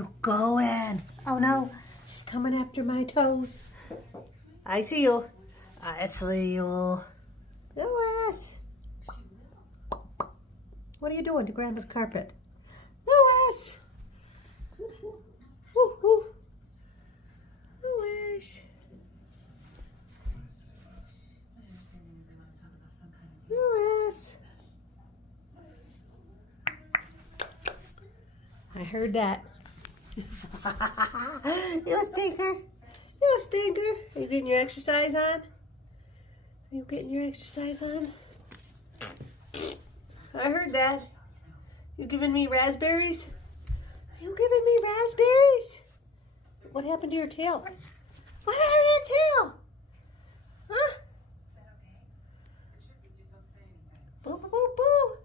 you going? Oh no, she's coming after my toes. I see you. I see you. Louis! What are you doing to Grandma's carpet? Louis! Woo-hoo. Louis! Louis! I heard that. You stinker. You stinker. Are you getting your exercise on? Are you getting your exercise on? I heard that. You giving me raspberries? You giving me raspberries? What happened to your tail? What happened to your tail? Huh? Boo, boo, boo, boo.